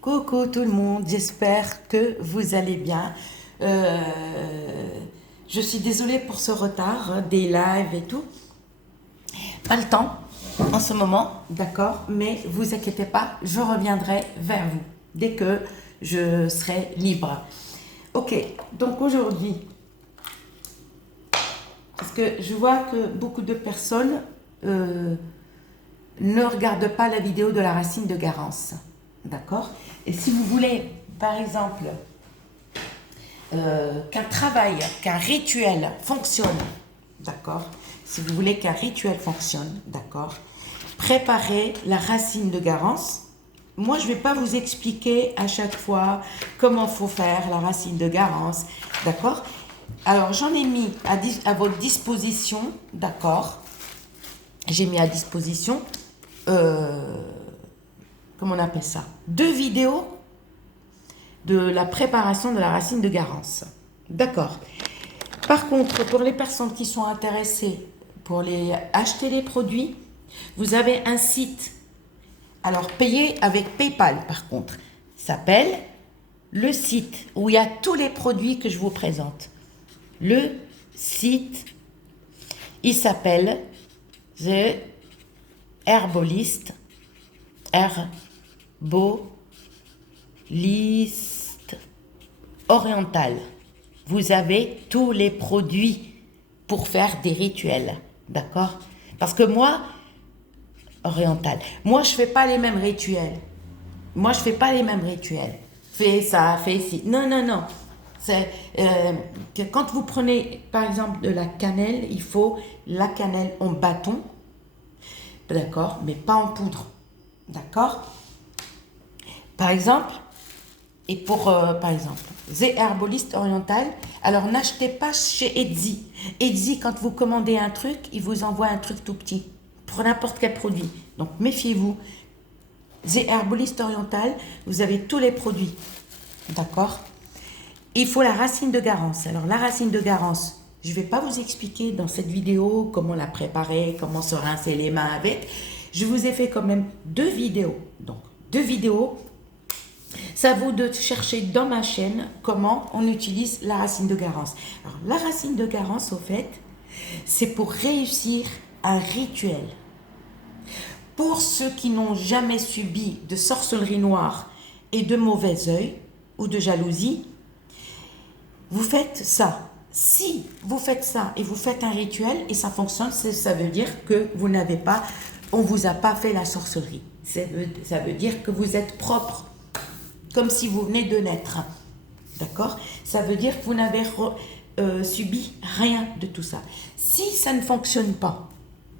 Coucou tout le monde, j'espère que vous allez bien. Euh, je suis désolée pour ce retard des lives et tout. Pas le temps en ce moment, d'accord, mais vous inquiétez pas, je reviendrai vers vous dès que je serai libre. Ok, donc aujourd'hui, parce que je vois que beaucoup de personnes euh, ne regardent pas la vidéo de la racine de Garance, d'accord. Et si vous voulez, par exemple, qu'un travail, qu'un rituel fonctionne, d'accord. Si vous voulez qu'un rituel fonctionne, d'accord, préparez la racine de Garance. Moi, je ne vais pas vous expliquer à chaque fois comment il faut faire la racine de Garance, d'accord. Alors, j'en ai mis à votre disposition, d'accord. J'ai mis à disposition, comment on appelle ça, 2 vidéos de la préparation de la racine de Garance. D'accord. Par contre, pour les personnes qui sont intéressées pour acheter les produits, vous avez un site. Alors, payez avec PayPal, par contre. Ça s'appelle le site où il y a tous les produits que je vous présente. Le site, il s'appelle The Herbolist. Herbolist oriental. Vous avez tous les produits pour faire des rituels, d'accord? Parce que moi, oriental, moi je fais pas les mêmes rituels. Moi je fais pas les mêmes rituels. Fais ça, fais ci. Non, non, non. C'est que quand vous prenez par exemple de la cannelle, il faut la cannelle en bâton, d'accord, mais pas en poudre, d'accord? Par exemple, et pour, par exemple, The Herbolist Oriental, alors n'achetez pas chez Etsy. Etsy, quand vous commandez un truc, il vous envoie un truc tout petit, pour n'importe quel produit. Donc méfiez-vous. The Herbolist Oriental, vous avez tous les produits. D'accord? Il faut la racine de Garance. Alors la racine de Garance, je ne vais pas vous expliquer dans cette vidéo comment la préparer, comment se rincer les mains avec. Je vous ai fait quand même 2 vidéos. Donc 2 vidéos. C'est à vous de chercher dans ma chaîne comment on utilise la racine de Garance. Alors, la racine de Garance, au fait, c'est pour réussir un rituel. Pour ceux qui n'ont jamais subi de sorcellerie noire et de mauvais œil ou de jalousie, vous faites ça. Si vous faites ça et vous faites un rituel et ça fonctionne, ça veut dire que vous n'avez pas, on ne vous a pas fait la sorcellerie. Ça veut dire que vous êtes propre, comme si vous venez de naître. D'accord? Ça veut dire que vous n'avez subi rien de tout ça. Si ça ne fonctionne pas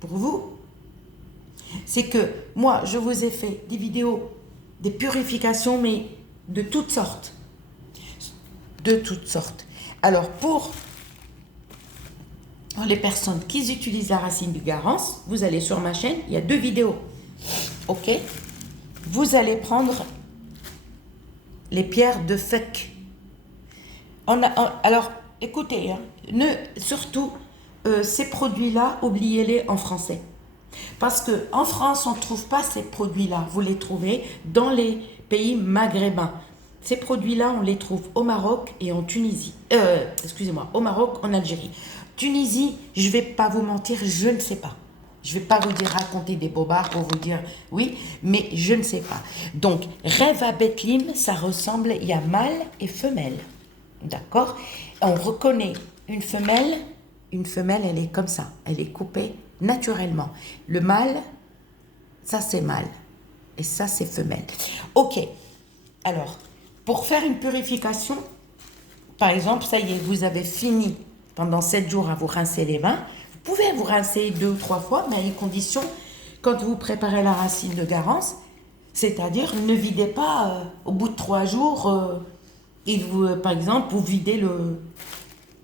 pour vous, c'est que moi, je vous ai fait des vidéos, des purifications, mais de toutes sortes. De toutes sortes. Alors, pour les personnes qui utilisent la racine de Garance, vous allez sur ma chaîne, il y a 2 vidéos. Ok? Vous allez prendre les pierres de feuc. Alors, écoutez, hein, surtout, ces produits-là, oubliez-les en français. Parce qu'en France, on ne trouve pas ces produits-là. Vous les trouvez dans les pays maghrébins. Ces produits-là, on les trouve au Maroc et en Tunisie. Excusez-moi, au Maroc, en Algérie. Tunisie, je ne vais pas vous mentir, je ne sais pas. Je ne vais pas vous dire raconter des bobards pour vous dire oui, mais je ne sais pas. Donc, rêve à Bethléem, ça ressemble, il y a mâle et femelle. D'accord? On reconnaît une femelle, elle est comme ça, elle est coupée naturellement. Le mâle, ça c'est mâle et ça c'est femelle. Ok, alors, pour faire une purification, par exemple, ça y est, vous avez fini pendant 7 jours à vous rincer les mains. Vous pouvez vous rincer 2 ou 3 fois, mais à une condition, quand vous préparez la racine de Garance, c'est-à-dire ne videz pas au bout de 3 jours et vous, par exemple, vous videz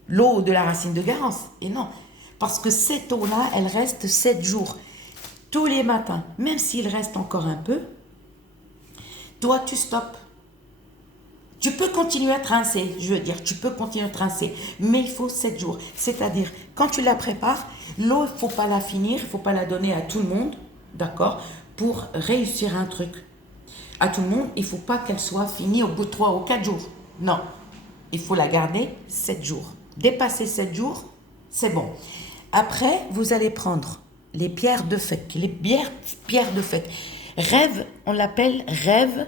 l'eau de la racine de Garance. Et non, parce que cette eau-là, elle reste 7 jours. Tous les matins, même s'il reste encore un peu, toi, tu stoppes. Tu peux continuer à rincer, je veux dire, tu peux continuer à rincer, mais il faut 7 jours. C'est-à-dire, quand tu la prépares, l'eau, il ne faut pas la finir, il ne faut pas la donner à tout le monde, d'accord, pour réussir un truc. à tout le monde, il ne faut pas qu'elle soit finie au bout de 3 ou 4 jours. Non, il faut la garder 7 jours. Dépasser 7 jours, c'est bon. Après, vous allez prendre les pierres de fek. Les pierres de fek. Rêve, on l'appelle rêve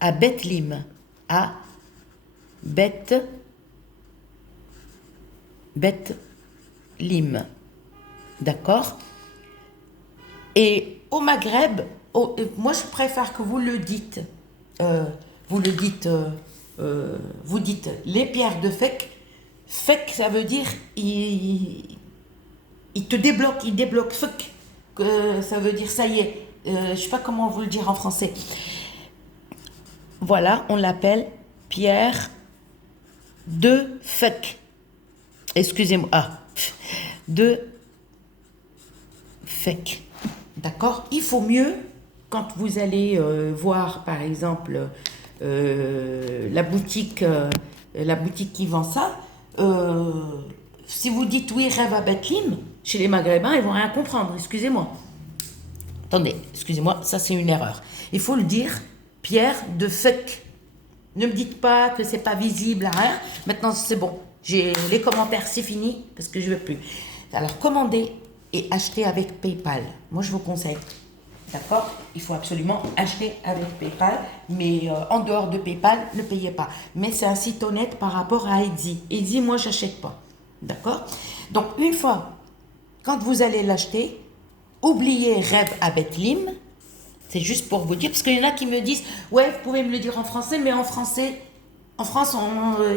à Bethlim. À Bethlim. D'accord? Et au Maghreb, moi je préfère que vous le dites. Vous le dites, vous dites les pierres de fek. Fek, ça veut dire il te débloque, il débloque. Fek, ça veut dire ça y est. Je ne sais pas comment vous le dire en français. Voilà, on l'appelle pierre de fek. Excusez-moi. De fek. D'accord? Il faut mieux, quand vous allez voir, par exemple, la boutique qui vend ça, si vous dites oui, rêve à Bethlim, chez les Maghrébins, ils vont rien comprendre. Excusez-moi. Attendez, excusez-moi, ça c'est une erreur. Il faut le dire, pierre de fek. Ne me dites pas que c'est pas visible, rien. Maintenant, c'est bon. J'ai les commentaires, c'est fini, parce que je ne veux plus. Alors, commandez et acheter avec PayPal. Moi, je vous conseille. D'accord? Il faut absolument acheter avec PayPal, mais en dehors de PayPal, ne payez pas. Mais c'est un site honnête par rapport à Etsy. Etsy, moi, j'achète pas. D'accord? Donc, une fois, quand vous allez l'acheter, oubliez rêve à Bethlim. C'est juste pour vous dire, parce qu'il y en a qui me disent, ouais, vous pouvez me le dire en français, mais en français, en France,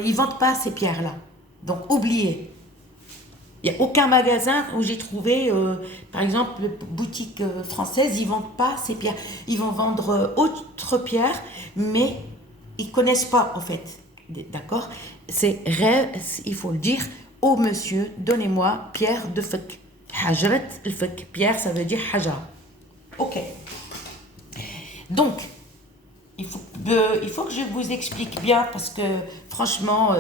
ils ne vendent pas ces pierres-là. Donc, oubliez. Il n'y a aucun magasin où j'ai trouvé, par exemple, boutique française, ils ne vendent pas ces pierres. Ils vont vendre autres pierres, mais ils ne connaissent pas, en fait. D'accord? C'est rêve, il faut le dire, oh monsieur, donnez-moi pierre de fek. Hajrat al-fek. Pierre, ça veut dire hajar. Ok. Donc, il faut que je vous explique bien, parce que franchement,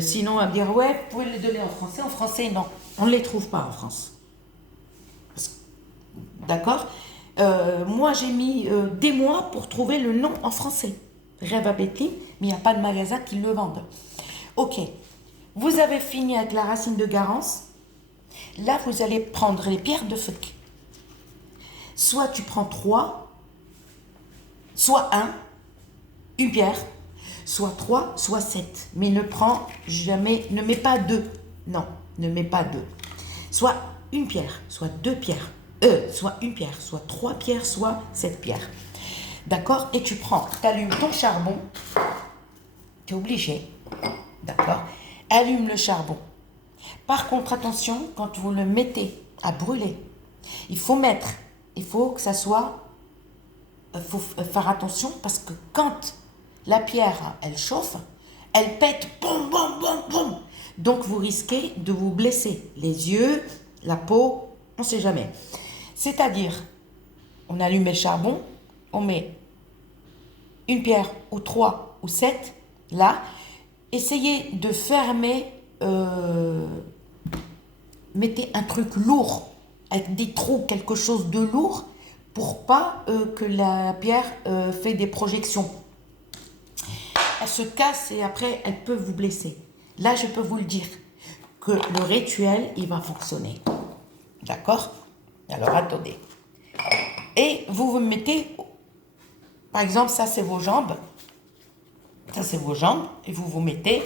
sinon on va me dire, ouais, vous pouvez les donner en français. En français, non, on ne les trouve pas en France. D'accord? Moi, j'ai mis des mois pour trouver le nom en français. Rêve à Bethlim, mais il n'y a pas de magasin qui le vendent. Ok, vous avez fini avec la racine de Garance. Là, vous allez prendre les pierres de fek. Soit tu prends 3, soit une pierre, soit 3, soit 7. Mais ne mets pas 2. Non, ne mets pas 2. Soit une pierre, soit 2 pierres. Soit une pierre, soit 3 pierres, soit 7 pierres. D'accord? Et tu allumes ton charbon. Tu es obligé. D'accord? Allume le charbon. Par contre, attention, quand vous le mettez à brûler, il faut que ça soit... Il faut faire attention, parce que quand la pierre, elle chauffe, elle pète, boum, boum, boum, boum. Donc, vous risquez de vous blesser. Les yeux, la peau, on ne sait jamais. C'est-à-dire, on allume le charbon, on met une pierre ou 3 ou 7, là. Essayez de fermer, mettez un truc lourd, avec des trous, quelque chose de lourd, pour pas que la pierre fait des projections. Elle se casse et après, elle peut vous blesser. Là, je peux vous le dire, que le rituel, il va fonctionner. D'accord? Alors, attendez. Et vous mettez, par exemple, ça, c'est vos jambes. Ça, c'est vos jambes. Et vous mettez,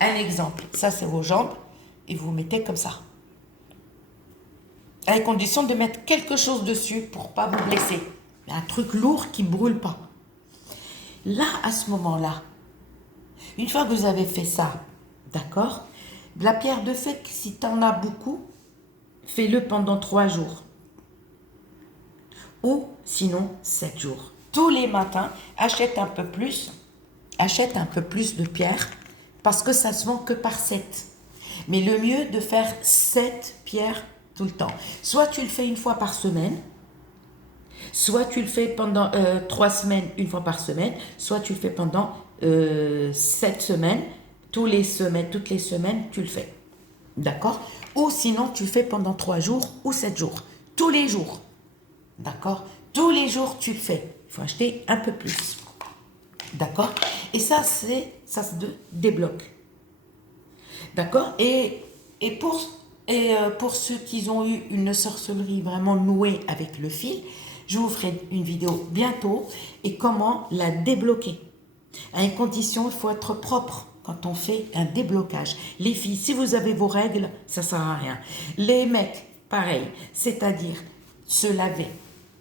un exemple, ça, c'est vos jambes. Et vous mettez comme ça. À la condition de mettre quelque chose dessus pour pas vous blesser. Un truc lourd qui ne brûle pas. Là, à ce moment-là, une fois que vous avez fait ça, d'accord, la pierre de fek, si tu en as beaucoup, fais-le pendant 3 jours. Ou sinon 7 jours. Tous les matins, achète un peu plus de pierres, parce que ça se vend que par 7. Mais le mieux de faire 7 pierres tout le temps. Soit tu le fais une fois par semaine, soit tu le fais pendant 3 semaines, une fois par semaine, soit tu le fais pendant 7 semaines, toutes les semaines, tu le fais. D'accord? Ou sinon, tu le fais pendant 3 jours ou 7 jours. Tous les jours. D'accord? tous les jours tu le fais. Il faut acheter un peu plus. D'accord? Et ça se débloque. D'accord? Et pour ceux qui ont eu une sorcellerie vraiment nouée avec le fil, je vous ferai une vidéo bientôt et comment la débloquer. À une condition, il faut être propre quand on fait un déblocage. Les filles, si vous avez vos règles, ça ne sert à rien. Les mecs, pareil, c'est-à-dire se laver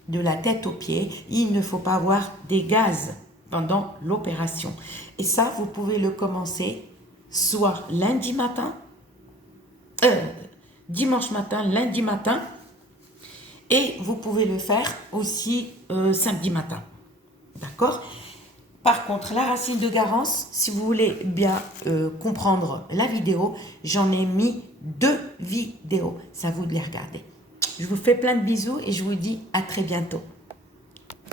de la tête aux pieds, il ne faut pas avoir des gaz pendant l'opération. Et ça, vous pouvez le commencer soit lundi matin, dimanche matin, lundi matin, et vous pouvez le faire aussi samedi matin. D'accord? Par contre, la racine de Garance, si vous voulez bien comprendre la vidéo, j'en ai mis 2 vidéos. C'est à vous de les regarder. Je vous fais plein de bisous et je vous dis à très bientôt.